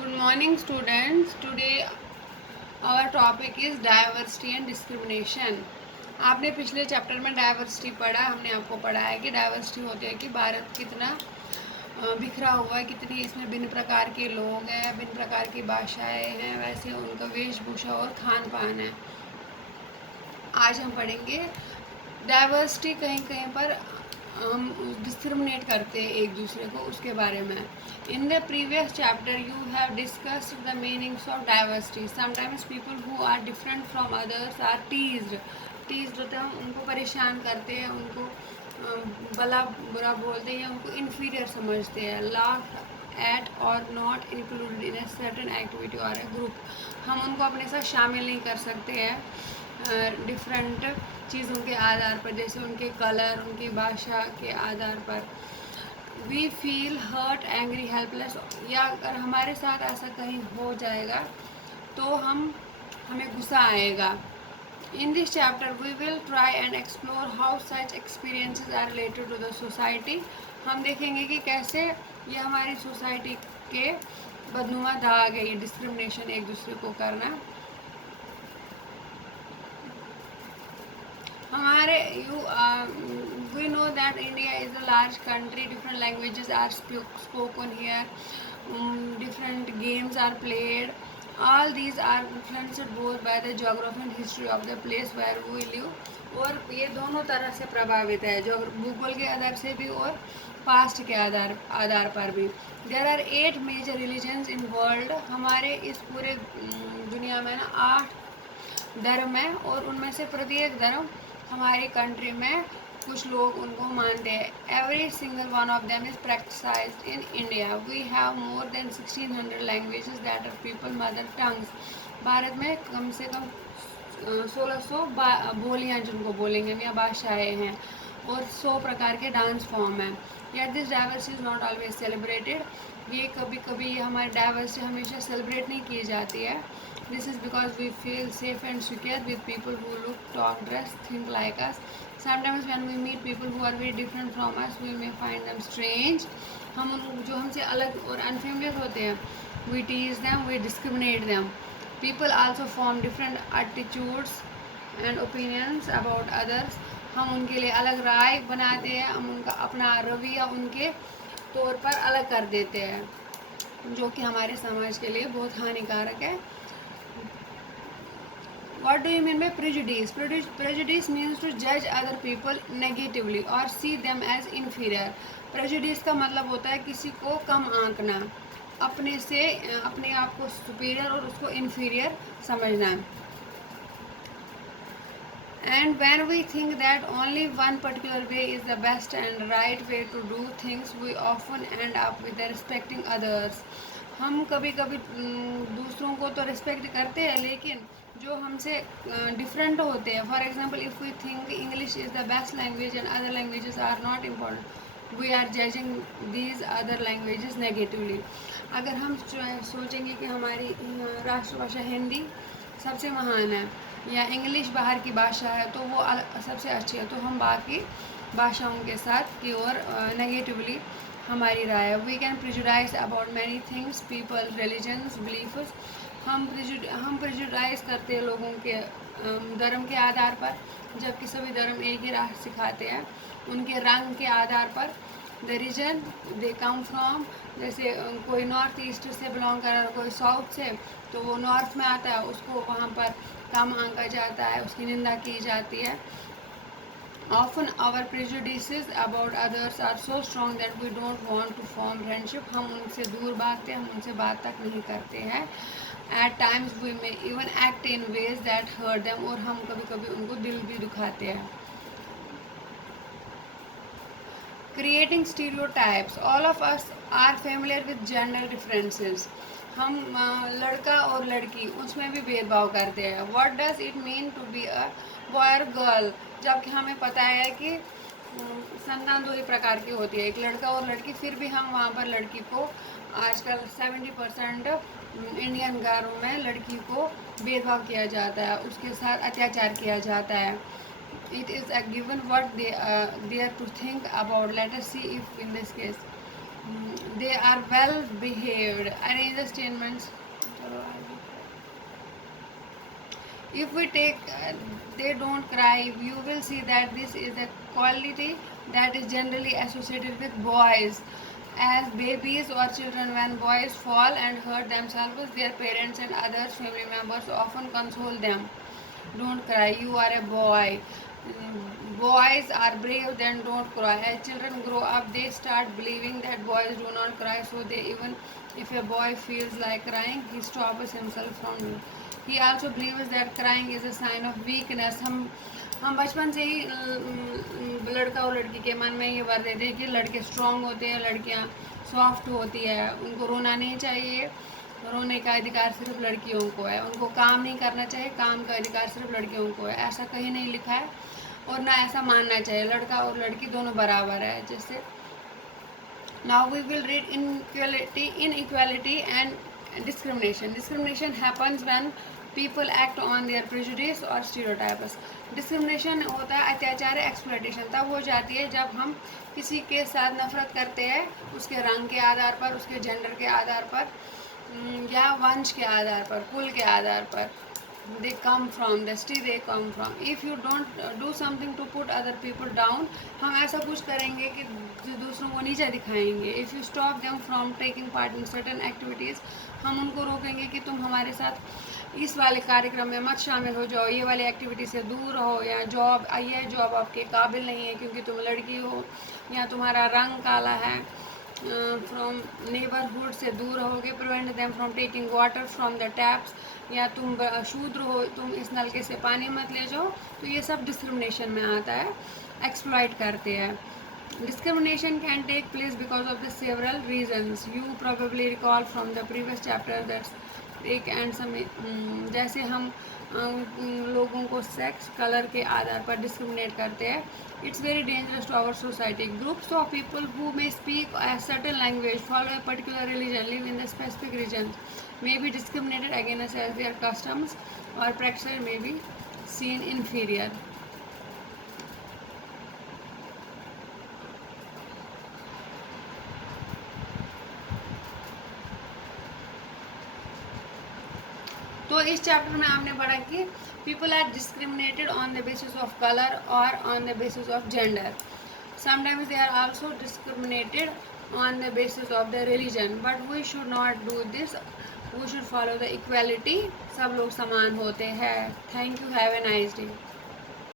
Good morning, students. Today our topic is diversity and discrimination. आपने पिछले chapter में diversity पढ़ा, हमने आपको पढ़ा है कि डाइवर्सिटी होती है कि भारत कितना बिखरा हुआ है, कितनी इसमें भिन्न प्रकार के लोग हैं, भिन्न प्रकार की भाषाएं हैं, वैसे उनका वेशभूषा और खान पान है। आज हम पढ़ेंगे डाइवर्सिटी कहीं कहीं पर हम डिस्क्रिमिनेट करते हैं एक दूसरे को, उसके बारे में। In the previous chapter you have discussed the meanings of diversity. Sometimes people who are different from others are teased होते हैं, हम उनको परेशान करते हैं, उनको भला बुरा बोलते हैं, उनको इन्फीरियर समझते हैं। लाफ एट और not included in a certain activity और ए ग्रुप, हम उनको अपने साथ शामिल नहीं कर सकते हैं डिफरेंट चीज़ों के आधार पर, जैसे उनके कलर, उनकी भाषा के आधार पर। We feel hurt, angry, helpless, या अगर हमारे साथ ऐसा कहीं हो जाएगा तो हमें गुस्सा आएगा। In this chapter, we will try and explore how such experiences are related to the society. हम देखेंगे कि कैसे ये हमारी सोसाइटी के बदनुमा दाग है, ये डिस्क्रिमिनेशन एक दूसरे को करना। हमारे we know that India is a large country, different languages are spoken here, different games are played. All these are influenced both by the geography and history of the place where we live. और ये दोनों तरह से प्रभावित है, जो भूगोल के आधार से भी और पास्ट के आधार पर भी। There are 8 major religions in world. हमारे इस पूरे दुनिया में ना 8 धर्म है, और उनमें से प्रत्येक धर्म हमारी कंट्री में कुछ लोग उनको मानते हैं। Every single one of them is practised in India. We have more than 1600 languages that are people mother tongues. Bharat में कम से कम 1600 बोलियाँ जिनको बोलेंगे या भाषाएँ हैं, और 100 प्रकार के डांस फॉर्म हैं। Yet this diversity is not always celebrated. ये कभी कभी ये हमारी डाइवर्सिटी हमेशा सेलिब्रेट नहीं की जाती है। This is because we feel safe and secure with people who look, talk, dress, think like us. Sometimes when we meet people who are very different from us, we may find them strange. हम उन जो हमसे अलग और unfamiliar होते हैं, we tease them, we discriminate them. People also form different attitudes and opinions about others. हम उनके लिए अलग राय बनाते हैं, हम उनका अपना रवैया उनके तौर पर अलग कर देते हैं, जो कि हमारे समाज के लिए बहुत हानिकारक है। What do you mean by prejudice? Prejudice means to judge other people negatively or see them as inferior. Prejudice का मतलब होता है किसी को कम आंकना, अपने आप को सुपीरियर और उसको इन्फीरियर समझना। And when we think that only one particular way is the best and right way to do things, we often end up with respecting others. हम कभी कभी दूसरों को तो रिस्पेक्ट करते हैं, लेकिन जो हमसे डिफरेंट होते हैं, for example if we think English is the best language and other languages are not important, we are judging these other languages negatively. अगर हम सोचेंगे कि हमारी राष्ट्रभाषा हिंदी सबसे महान है या इंग्लिश बाहर की भाषा है तो वो सबसे अच्छी है, तो हम बाकी भाषाओं के साथ की ओर नेगेटिवली हमारी राय है। We can prejudice about many things, people, religions, beliefs. हम प्रिजुडाइज करते हैं लोगों के धर्म के आधार पर, जबकि सभी धर्म एक ही राह सिखाते हैं। उनके रंग के आधार पर, the reason they come from, जैसे कोई नॉर्थ ईस्ट से बिलोंग कर रहा है, कोई साउथ से, तो वो नॉर्थ में आता है, उसको वहाँ पर कम आंका जाता है, उसकी निंदा की जाती है। Often our prejudices about others are so strong that we don't want to form friendship. हम उनसे दूर भागते हैं, हम उनसे बात तक नहीं करते हैं। At times we may even act in ways that hurt them, और हम कभी कभी उनको दिल भी दुखाते हैं। Creating stereotypes. All of us are familiar with gender differences. हम लड़का और लड़की उसमें भी भेदभाव करते हैं। What does it mean to be a boy or girl? जबकि हमें पता है कि संतान 2 ही प्रकार की होती है, एक लड़का और लड़की, फिर भी हम वहाँ पर लड़की को आजकल 70% इंडियन घरों में लड़की को भेदभाव किया जाता है, उसके साथ अत्याचार किया जाता है। It is a given what they are to think about. Let us see if in this case they are well behaved. Arrange the statements. If we take they don't cry, you will see that this is a quality that is generally associated with boys. As babies or children, when boys fall and hurt themselves, their parents and other family members often console them. Don't cry, you are a boy. Boys are brave, then don't cry. As children grow up, they start believing that boys do not cry, so they even if a boy feels like crying, he stops himself from doing. He also believes that crying is a sign of weakness. हम बचपन से ही लड़का और लड़की के मन में ये भर देते हैं कि लड़के स्ट्रांग होते हैं, लड़कियां सॉफ्ट होती है, उनको रोना नहीं चाहिए, रोने का अधिकार सिर्फ लड़कियों को है, उनको काम नहीं करना चाहिए, काम का अधिकार सिर्फ लड़कियों को है। ऐसा कहीं नहीं लिखा है और ना ऐसा मानना चाहिए, लड़का और लड़की दोनों बराबर है। जैसे now we will read inequality and discrimination. Discrimination happens when people act on their prejudice or stereotypes. Discrimination होता है, अत्याचार, एक्सप्लॉयटेशन तब हो जाती है जब हम किसी के साथ नफरत करते हैं उसके रंग के आधार पर, उसके जेंडर के आधार पर, या वंश के आधार पर, कुल के आधार पर. They come from the city they come from. If you don't do something to put other people down, हम ऐसा कुछ करेंगे कि जो दूसरों को नीचे दिखाएंगे. If you stop them from taking part in certain activities, हम उनको रोकेंगे कि तुम हमारे साथ इस वाले कार्यक्रम में मत शामिल हो जाओ, ये वाली एक्टिविटी से दूर रहो, या जॉब, ये जॉब आपके काबिल नहीं है क्योंकि तुम लड़की हो, या तुम्हारा रंग काला है, फ्रॉम नेबरहुड से दूर रहोगे. Prevent them from taking water from the taps, या तुम शूद्र हो, तुम इस नलके से पानी मत ले जाओ. तो ये सब डिस्क्रिमिनेशन में आता है, एक्सप्लॉइट करते हैं. Discrimination can take place because of the several reasons. You probably recall from the previous chapter that एक एंड समय जैसे हम लोगों को सेक्स, कलर के आधार पर डिस्क्रिमिनेट करते हैं. It's very dangerous to our society. Groups of people who may speak a certain language, follow a particular religion, live in the specific region, may be discriminated against as their customs or practices may be seen inferior. तो इस chapter में आपने पढ़ा कि people are discriminated on the basis of colour और on the basis of gender. Sometimes they are also discriminated on the basis of the religion, but we should not do this. We should follow the equality. सब लोग समान होते हैं. Thank you. Have a nice day.